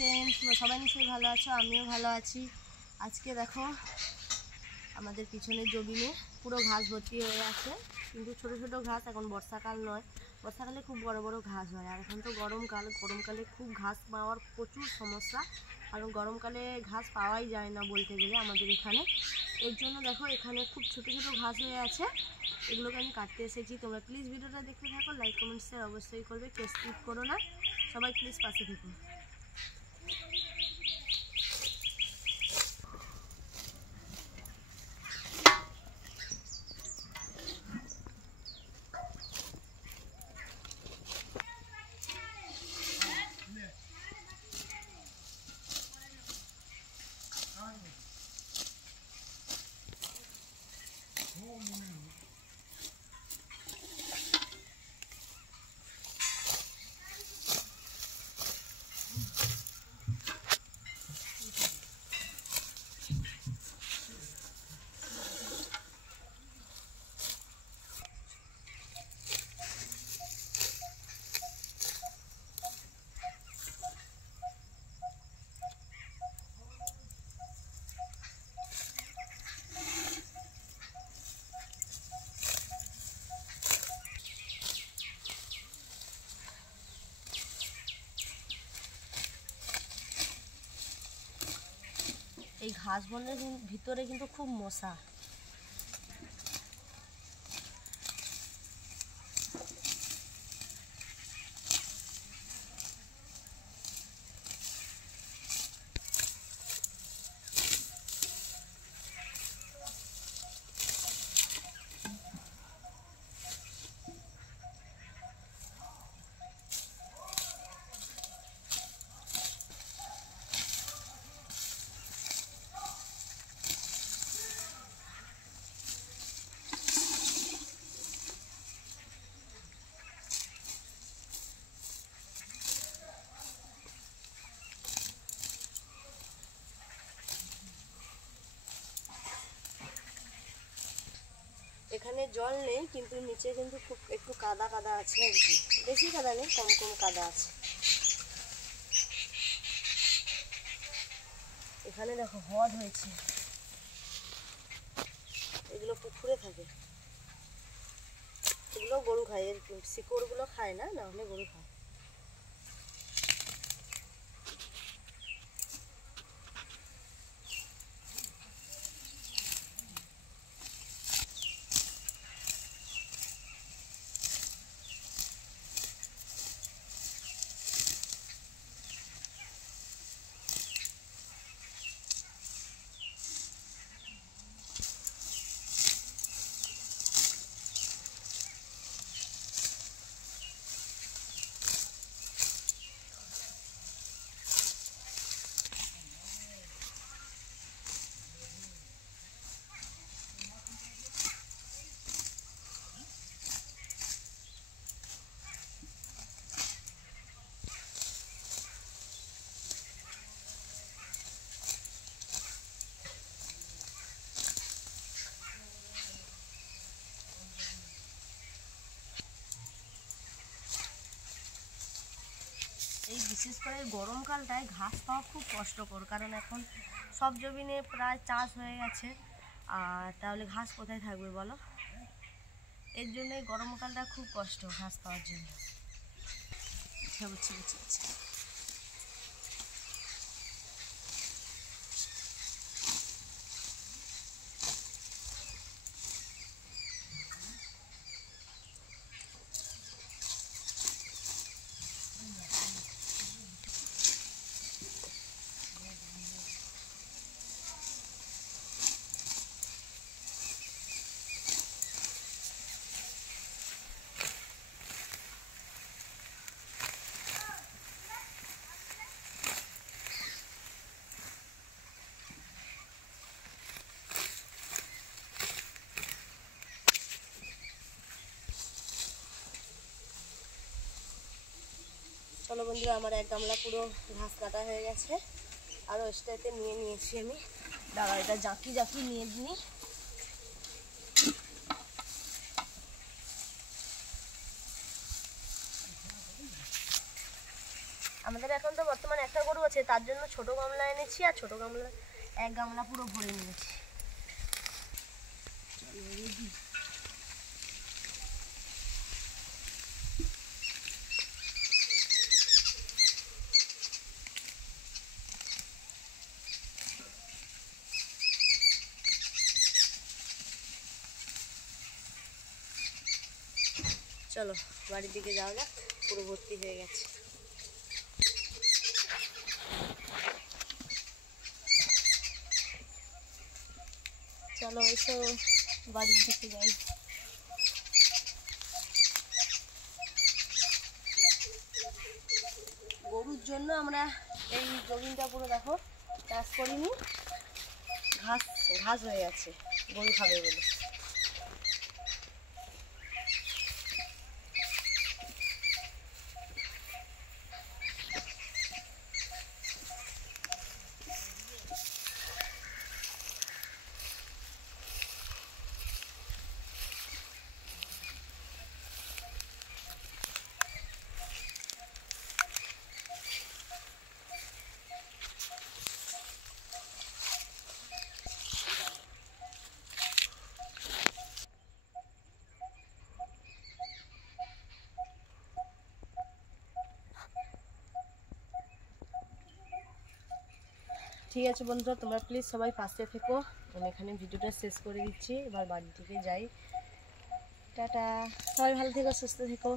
ফ্রেন্ডস, সবাই নিশ্চয়ই ভালো আছো, আমিও ভালো আছি। আজকে দেখো আমাদের পিছনের জমিনে পুরো ঘাস ভর্তি হয়ে আছে, কিন্তু ছোট ছোট ঘাস। এখন বর্ষাকাল নয়, বর্ষাকালে খুব বড় বড় ঘাস হয়। আর এখন তো গরমকালে খুব ঘাস পাওয়ার প্রচুর সমস্যা, কারণ গরমকালে ঘাস পাওয়াই যায় না বলতে গেলে আমাদের এখানে। এর জন্য দেখো এখানে খুব ছোট ছোট ঘাস হয়ে আছে, এগুলোকে আমি কাটতে এসেছি। তোমরা প্লিজ ভিডিওটা দেখতে থাকো, লাইক কমেন্ট শেয়ার অবশ্যই করবে, কেউ স্কিপ করো না, সবাই প্লিজ পাশে থেকো। এই ঘাস বনের ভিতরে কিন্তু খুব মশা। এখানে জল নেই, কিন্তু নিচে কিন্তু খুব একটু কাদা কাদা আছে আর কি, বেশি কাদা নেই, কম কম কাদা আছে। এখানে দেখো হদ হয়েছে, এগুলো পুকুরে থাকে, এগুলো গরু খায়, এর শিকড়গুলো খায় না, না হলে গরু খায়। এই বিশেষ করে গরমকালটায় ঘাস পাওয়া খুব কষ্টকর, কারণ এখন সব জমিনে প্রায় চাষ হয়ে গেছে, আর তাহলে ঘাস কোথায় থাকবে বলো? এর জন্যই গরমকালটা খুব কষ্ট ঘাস পাওয়ার জন্য। চলো বন্ধুরা, আমার এক গামলা পুরো ঘাস কাটা হয়ে গেছে, আরও এক্সট্রাতে নিয়ে নিয়েছি আমি। দাঁড়া, এটা জাঁকি জাঁকি নিয়ে নিই। আমাদের এখন তো বর্তমানে একটা গরু আছে, তার জন্য ছোট গামলা এনেছি, আর ছোট গামলা এক গামলা পুরো ভরে নিয়েছি। চলো বাড়ির দিকে যাওয়া যাক, পুরো ভর্তি হয়ে গেছে। চলো এসো বাড়ির দিকে যাই। গরুর জন্য আমরা এই জমিনটা পুরো দেখো চাষ করিনি, ঘাস ঘাস হয়ে আছে, গরু খাবে বলে। ঠিক আছে বন্ধুরা, তোমরা প্লিজ সবাই পাশে থেকো। আমি এখানে ভিডিওটা শেষ করে দিচ্ছি, এবার বাড়ি থেকে যাই। টাটা, সবাই ভালো থেকো, সুস্থ থেকো।